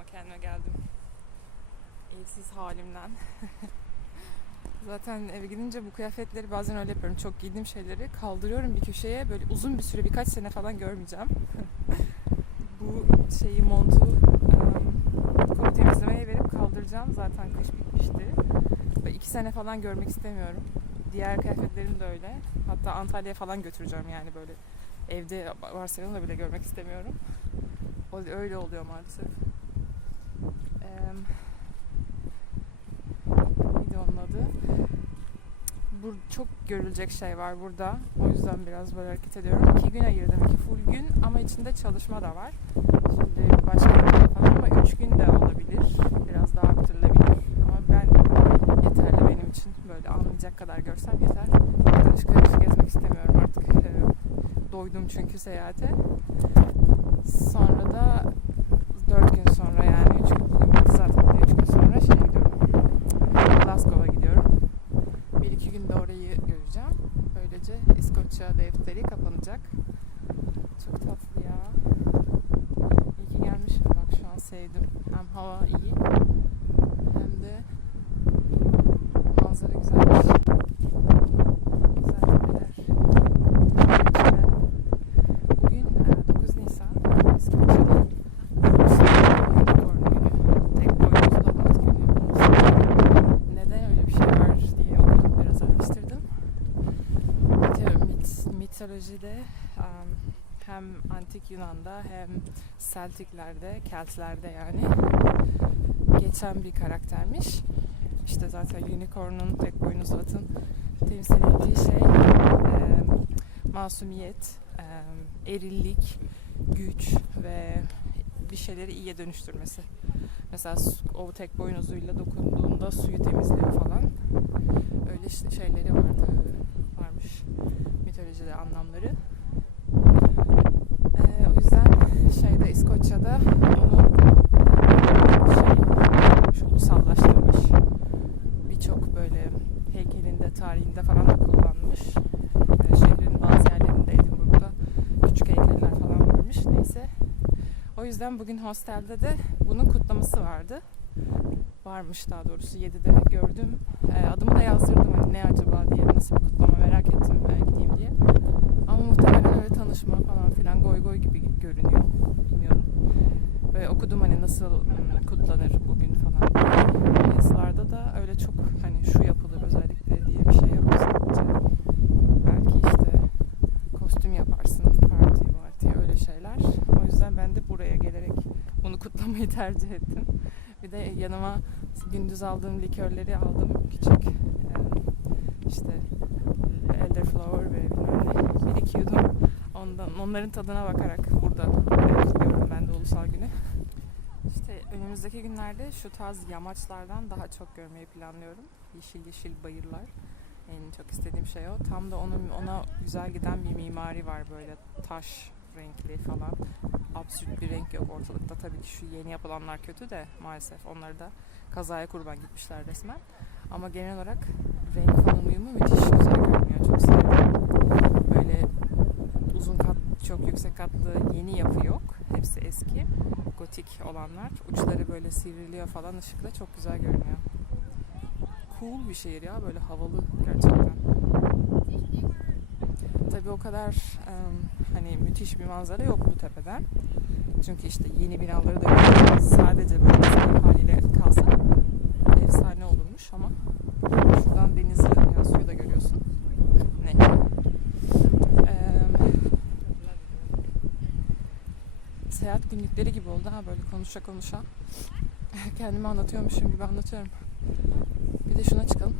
ama kendime geldim. Evsiz halimden. Zaten eve gidince bu kıyafetleri bazen öyle yapıyorum. Çok giydiğim şeyleri kaldırıyorum bir köşeye. Böyle uzun bir süre birkaç sene falan görmeyeceğim. bu şeyi montu ım, kuru temizlemeye verip kaldıracağım. Zaten kış bitmişti. Ve iki sene falan görmek istemiyorum. Diğer kıyafetlerim de öyle. Hatta Antalya'ya falan götüreceğim yani böyle. Evde Barcelona'da bile görmek istemiyorum. O öyle oluyor maalesef. Bur çok görülecek şey var burada. O yüzden biraz böyle hareket ediyorum. İki gün ayırdım. iki full gün ama içinde çalışma da var. Şimdi başka bir falan ama üç gün de olabilir. Biraz daha arttırılabilir. Ama ben yeterli benim için. Böyle anlayacak kadar görsem yeter. Karış karış gezmek istemiyorum artık. Ee, Doydum çünkü seyahate. Sonra da dört gün sonra yani üç gün bugün bitti zaten. Üç gün sonra şeye gidiyorum. Glasgow'a gidiyorum. Bir iki günde orayı göreceğim. Böylece İskoçya defteri kapanacak. Çok tatlı ya. İyi ki gelmişim bak şu an sevdim. Hem hava iyi hem de manzara güzelmiş. Güzel tepeler. Ben Bugün e, 9 Nisan İskoçya'da Unicorn günü. Tek boynuzlu at günü. Neden öyle bir şey var diye okudum biraz araştırdım. Mite- mit- mitolojide hem antik Yunan'da hem Celtic'lerde, Keltlerde yani geçen bir karaktermiş. İşte zaten unicorn'un tek boynuzlu atın temsil ettiği şey masumiyet, e, erillik, güç ve bir şeyleri iyiye dönüştürmesi. Mesela o tek boynuzuyla dokunduğunda suyu temizliyor falan. Öyle şeyleri vardı, varmış mitolojide anlamları. Ee, o yüzden şeyde İskoçya'da onu şey ulusallaştırmış. Birçok böyle heykelinde, tarihinde falan da kullanmış. Ee, şehrin bazı yerlerinde Edinburgh'da küçük heykeller falan varmış. Neyse. O yüzden bugün hostelde de bunun kutlaması vardı. Varmış daha doğrusu 7'de gördüm. Ee, adımı da yazdırdım hani ne acaba diye nasıl bir kutlama merak ettim ben gideyim diye. Ama muhtemelen öyle tanışma falan filan goy goy gibi görünüyor. Bilmiyorum. Ve okudum hani nasıl hmm, kutlanır bugün falan. Yazılarda da öyle çok hani şu yapılır özellikle diye bir şey yok. Belki işte kostüm yaparsın, parti parti öyle şeyler. O yüzden ben de buraya gelerek bunu kutlamayı tercih ettim. Bir de yanıma gündüz aldığım likörleri aldım. Küçük e, işte elderflower ve bilmem ne. Bir iki yudum ondan, onların tadına bakarak burada bekliyorum ben de ulusal günü. İşte önümüzdeki günlerde şu tarz yamaçlardan daha çok görmeyi planlıyorum. Yeşil yeşil bayırlar. En çok istediğim şey o. Tam da onun ona güzel giden bir mimari var böyle taş renkli falan. Absürt bir renk yok ortalıkta. Tabii ki şu yeni yapılanlar kötü de maalesef onları da kazaya kurban gitmişler resmen. Ama genel olarak renk falan müthiş güzel görünüyor. Çok sevdim. Böyle uzun kat, çok yüksek katlı yeni yapı yok. Hepsi eski. Gotik olanlar. Uçları böyle sivriliyor falan ışıkla. Çok güzel görünüyor. Cool bir şehir ya. Böyle havalı gerçekten. Tabii o kadar hani müthiş bir manzara yok bu tepeden. Çünkü işte yeni binaları da yok. Sadece böyle haliyle kalsa efsane olurmuş ama şuradan denizi, yani suyu da görüyorsun. Ne? Seyahat günlükleri gibi oldu ha böyle konuşa konuşa. Kendimi anlatıyormuşum gibi anlatıyorum. Bir de şuna çıkalım.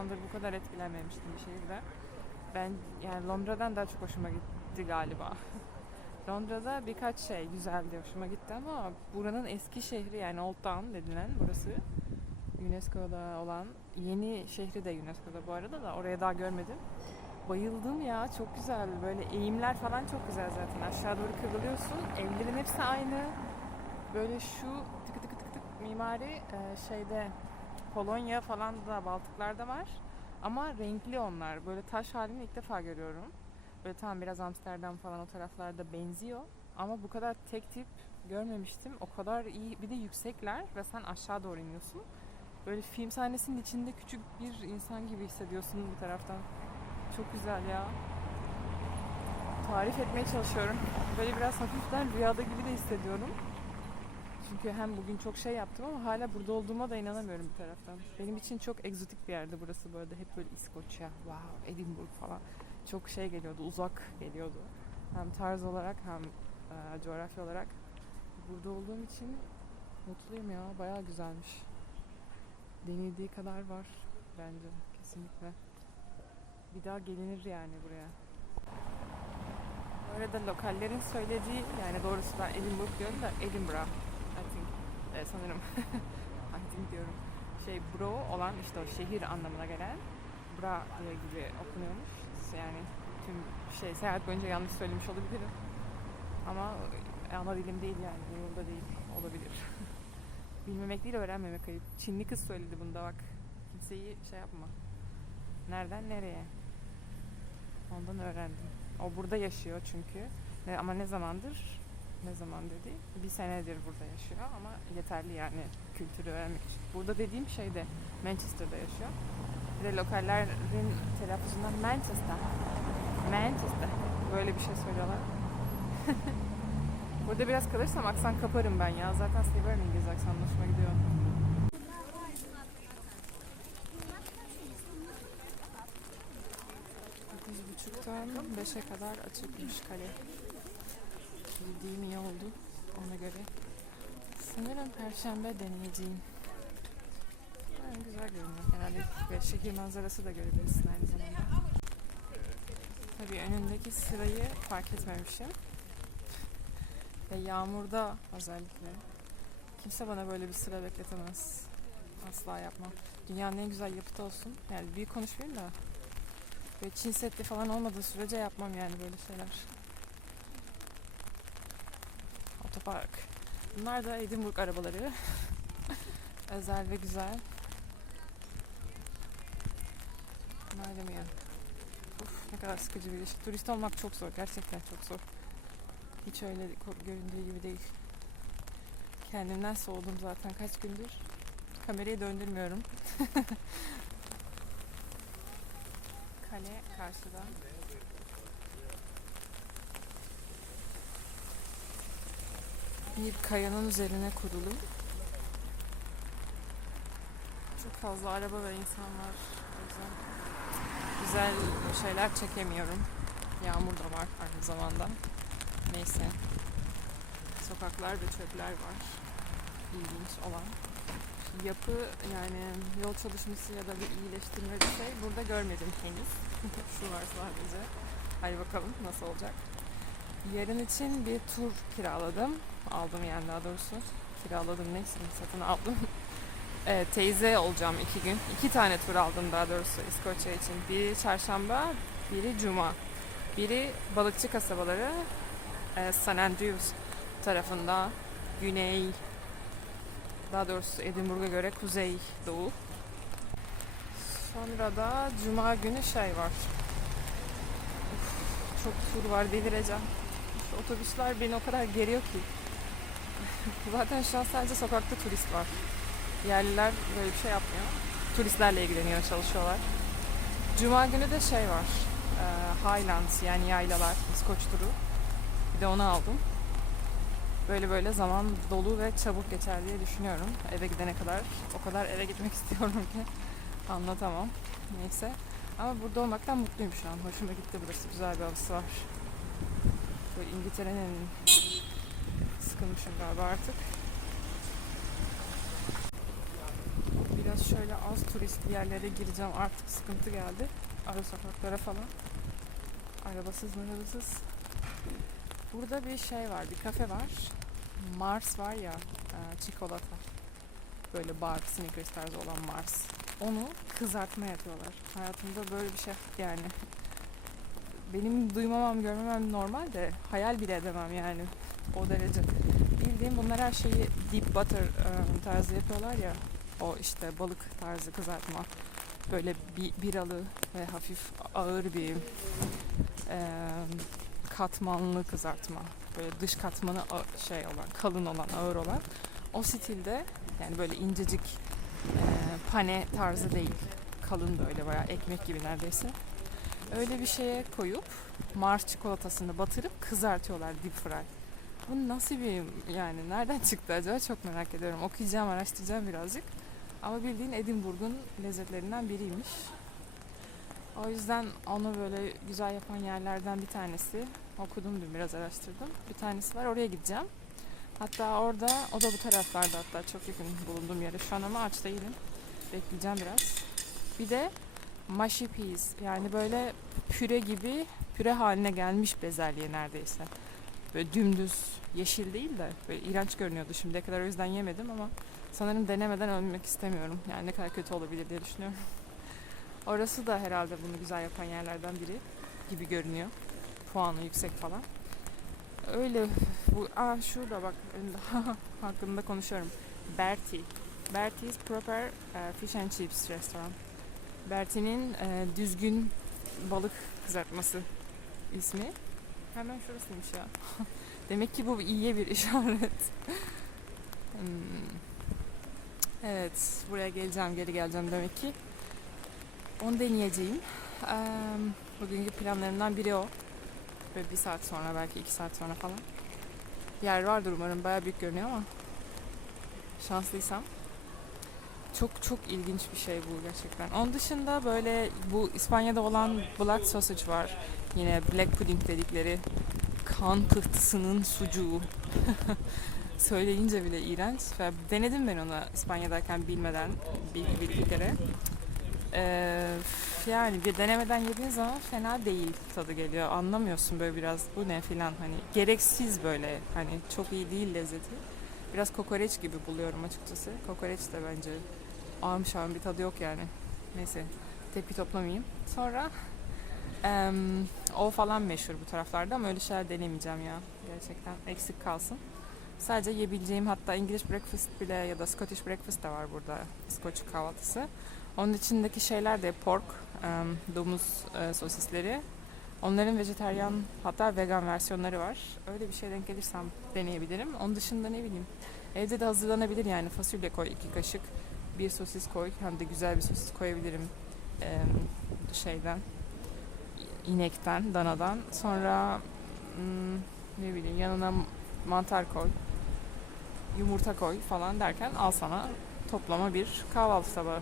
Zamandır bu kadar etkilenmemiştim bir şehirde. Ben yani Londra'dan daha çok hoşuma gitti galiba. Londra'da birkaç şey güzeldi, hoşuma gitti ama buranın eski şehri yani Old Town dedilen burası UNESCO'da olan yeni şehri de UNESCO'da bu arada da oraya daha görmedim. Bayıldım ya çok güzel böyle eğimler falan çok güzel zaten aşağı doğru kıvrılıyorsun evlerin hepsi aynı böyle şu tıkı tıkı tıkı tık mimari e, şeyde Polonya falan da Baltıklarda var. Ama renkli onlar. Böyle taş halini ilk defa görüyorum. Böyle tam biraz Amsterdam falan o taraflarda benziyor. Ama bu kadar tek tip görmemiştim. O kadar iyi bir de yüksekler ve sen aşağı doğru iniyorsun. Böyle film sahnesinin içinde küçük bir insan gibi hissediyorsun bir taraftan. Çok güzel ya. Tarif etmeye çalışıyorum. Böyle biraz hafiften rüyada gibi de hissediyorum. Çünkü hem bugün çok şey yaptım ama hala burada olduğuma da inanamıyorum bir taraftan. Benim için çok egzotik bir yerde burası böyle hep böyle İskoçya, wow, Edinburgh falan. Çok şey geliyordu, uzak geliyordu. Hem tarz olarak hem e, coğrafya olarak. Burada olduğum için mutluyum ya, bayağı güzelmiş. Denildiği kadar var bence kesinlikle. Bir daha gelinir yani buraya. Bu arada lokallerin söylediği yani doğrusu da Edinburgh diyorum da Edinburgh e, sanırım I think diyorum şey bro olan işte o şehir anlamına gelen bra gibi okunuyormuş. Yani tüm şey seyahat boyunca yanlış söylemiş olabilirim. Ama ana dilim değil yani umurumda değil olabilir. Bilmemek değil öğrenmemek ayıp. Çinli kız söyledi bunu da bak. Kimseyi şey yapma. Nereden nereye? Ondan öğrendim. O burada yaşıyor çünkü. Ama ne zamandır? Ne zaman dedi? Bir senedir burada yaşıyor ama yeterli yani kültürü öğrenmek için. Burada dediğim şeyde Manchester'da yaşıyor. Bir de lokallerin telaffuzundan Manchester. Manchester. Böyle bir şey söylüyorlar. burada biraz kalırsam aksan kaparım ben ya. Zaten seviyorum İngiliz aksanı. Hoşuma gidiyor. 9.30'dan 5'e kadar açıkmış kale. Bildiğim iyi oldu ona göre. Sanırım Perşembe deneyeceğim. Yani güzel görünüyor herhalde ve şehir manzarası da görebilirsin aynı zamanda. Tabii önündeki sırayı fark etmemişim. Ve yağmurda özellikle. Kimse bana böyle bir sıra bekletemez. Asla yapmam. Dünyanın en güzel yapıtı olsun. Yani büyük konuşmayayım da Böyle Çin setli falan olmadığı sürece yapmam yani böyle şeyler. Otopark. Bunlar da Edinburgh arabaları. Özel ve güzel. Ya? Uf, ne kadar sıkıcı bir iş. Turist olmak çok zor. Gerçekten çok zor. Hiç öyle göründüğü gibi değil. Kendimden soğudum zaten kaç gündür. Kamerayı döndürmüyorum. Kale karşıda. Bir kayanın üzerine kurulu. Çok fazla araba ve insan var. O yüzden güzel şeyler çekemiyorum. Yağmur da var aynı zamanda. Neyse. Sokaklar ve çöpler var. İlginç olan yapı yani yol çalışması ya da bir iyileştirme bir şey burada görmedim henüz. Şu var sadece. Hadi bakalım nasıl olacak. Yarın için bir tur kiraladım. Aldım yani daha doğrusu. Kiraladım neyse satın aldım. e, teyze olacağım iki gün. İki tane tur aldım daha doğrusu İskoçya için. Biri çarşamba, biri cuma. Biri balıkçı kasabaları e, St. Andrews tarafında güney daha doğrusu Edinburgh'a göre kuzey doğu. Sonra da cuma günü şey var. Uf, çok tur var delireceğim. Şu otobüsler beni o kadar geriyor ki. Zaten şu an sadece sokakta turist var. Yerliler böyle bir şey yapmıyor. Turistlerle ilgileniyor, çalışıyorlar. Cuma günü de şey var. E, Highlands yani yaylalar, İskoç turu. Bir de onu aldım böyle böyle zaman dolu ve çabuk geçer diye düşünüyorum. Eve gidene kadar o kadar eve gitmek istiyorum ki anlatamam. Neyse. Ama burada olmaktan mutluyum şu an. Hoşuma gitti burası. Güzel bir havası var. Böyle İngiltere'nin sıkılmışım galiba artık. Biraz şöyle az turistli yerlere gireceğim. Artık sıkıntı geldi. Ara sokaklara falan. Arabasız arabasız. Burada bir şey var, bir kafe var. Mars var ya, e, çikolata. Böyle bar, Snickers tarzı olan Mars. Onu kızartma yapıyorlar. Hayatımda böyle bir şey yani. Benim duymamam, görmemem normal de hayal bile edemem yani. O derece. Bildiğim bunlar her şeyi deep butter e, tarzı yapıyorlar ya. O işte balık tarzı kızartma. Böyle bir, biralı ve hafif ağır bir e, katmanlı kızartma. Böyle dış katmanı şey olan, kalın olan, ağır olan. O stilde yani böyle incecik e, pane tarzı değil. Kalın böyle bayağı ekmek gibi neredeyse. Öyle bir şeye koyup Mars çikolatasını batırıp kızartıyorlar deep fry. Bu nasıl bir yani nereden çıktı acaba çok merak ediyorum. Okuyacağım, araştıracağım birazcık. Ama bildiğin Edinburgh'un lezzetlerinden biriymiş. O yüzden onu böyle güzel yapan yerlerden bir tanesi. Okudum dün biraz araştırdım. Bir tanesi var oraya gideceğim. Hatta orada o da bu taraflarda hatta çok yakın bulunduğum yere şu an ama aç değilim. Bekleyeceğim biraz. Bir de mushy peas yani böyle püre gibi püre haline gelmiş bezelye neredeyse. Böyle dümdüz yeşil değil de böyle iğrenç görünüyordu şimdiye kadar o yüzden yemedim ama sanırım denemeden ölmek istemiyorum. Yani ne kadar kötü olabilir diye düşünüyorum. Orası da herhalde bunu güzel yapan yerlerden biri gibi görünüyor. Puanı yüksek falan. Öyle bu aa şurada bak hakkında konuşuyorum. Bertie. Bertie's Proper e, Fish and Chips Restaurant. Bertie'nin e, düzgün balık kızartması ismi. Hemen şurasıymış ya. Demek ki bu iyiye bir işaret. Hmm. Evet, buraya geleceğim, geri geleceğim demek ki. Onu deneyeceğim. Eee, bugünkü planlarımdan biri o. Böyle bir saat sonra, belki iki saat sonra falan. Yer vardır umarım, bayağı büyük görünüyor ama şanslıysam. Çok çok ilginç bir şey bu gerçekten. Onun dışında böyle bu İspanya'da olan black sausage var. Yine black pudding dedikleri kan pıhtısının sucuğu. Söyleyince bile iğrenç. Ve denedim ben onu İspanya'dayken bilmeden bir, bir iki kere. Ee, yani bir denemeden yediğin zaman fena değil tadı geliyor. Anlamıyorsun böyle biraz bu ne filan hani gereksiz böyle hani çok iyi değil lezzeti. Biraz kokoreç gibi buluyorum açıkçası. Kokoreç de bence ağım şağım bir tadı yok yani. Neyse tepki toplamayayım. Sonra em, o falan meşhur bu taraflarda ama öyle şeyler denemeyeceğim ya. Gerçekten eksik kalsın. Sadece yiyebileceğim hatta English breakfast bile ya da Scottish breakfast da var burada. İskoç kahvaltısı. Onun içindeki şeyler de pork, em, domuz e, sosisleri. Onların vejeteryan hatta vegan versiyonları var. Öyle bir şey denk gelirsem deneyebilirim. Onun dışında ne bileyim. Evde de hazırlanabilir yani fasulye koy iki kaşık. Bir sosis koy. Hem de güzel bir sosis koyabilirim. Em, şeyden. İnekten, danadan. Sonra hmm, ne bileyim yanına mantar koy. Yumurta koy falan derken al sana toplama bir kahvaltı tabağı.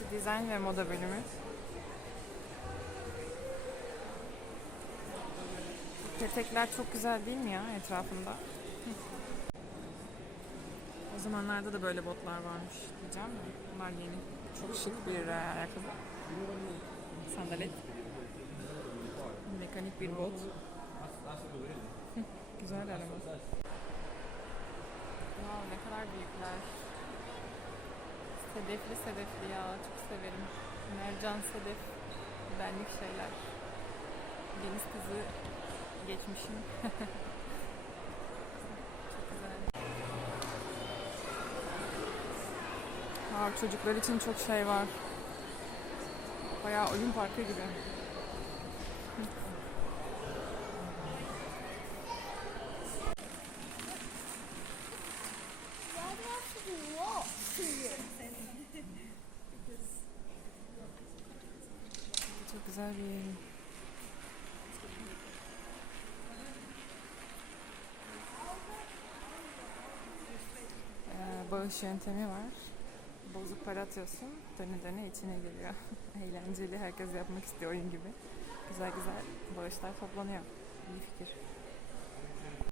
Burası dizayn ve moda bölümü. Petekler çok güzel değil mi ya etrafında? O zamanlarda da böyle botlar varmış diyeceğim mi? Bunlar yeni. Çok şık bir e, ayakkabı. Sandalet. Mekanik bir bot. Güzel araba. Wow, ne kadar büyükler. Sedefli sedefli ya. Çok severim. Mercan sedef. Benlik şeyler. Deniz kızı geçmişim. çok güzel. Wow, çocuklar için çok şey var. Bayağı oyun parkı gibi. Çok güzel bir yer. Ee, bağış yöntemi var. Bozuk para atıyorsun, döne döne içine geliyor. Eğlenceli, herkes yapmak istiyor oyun gibi. Güzel güzel bağışlar toplanıyor. İyi fikir.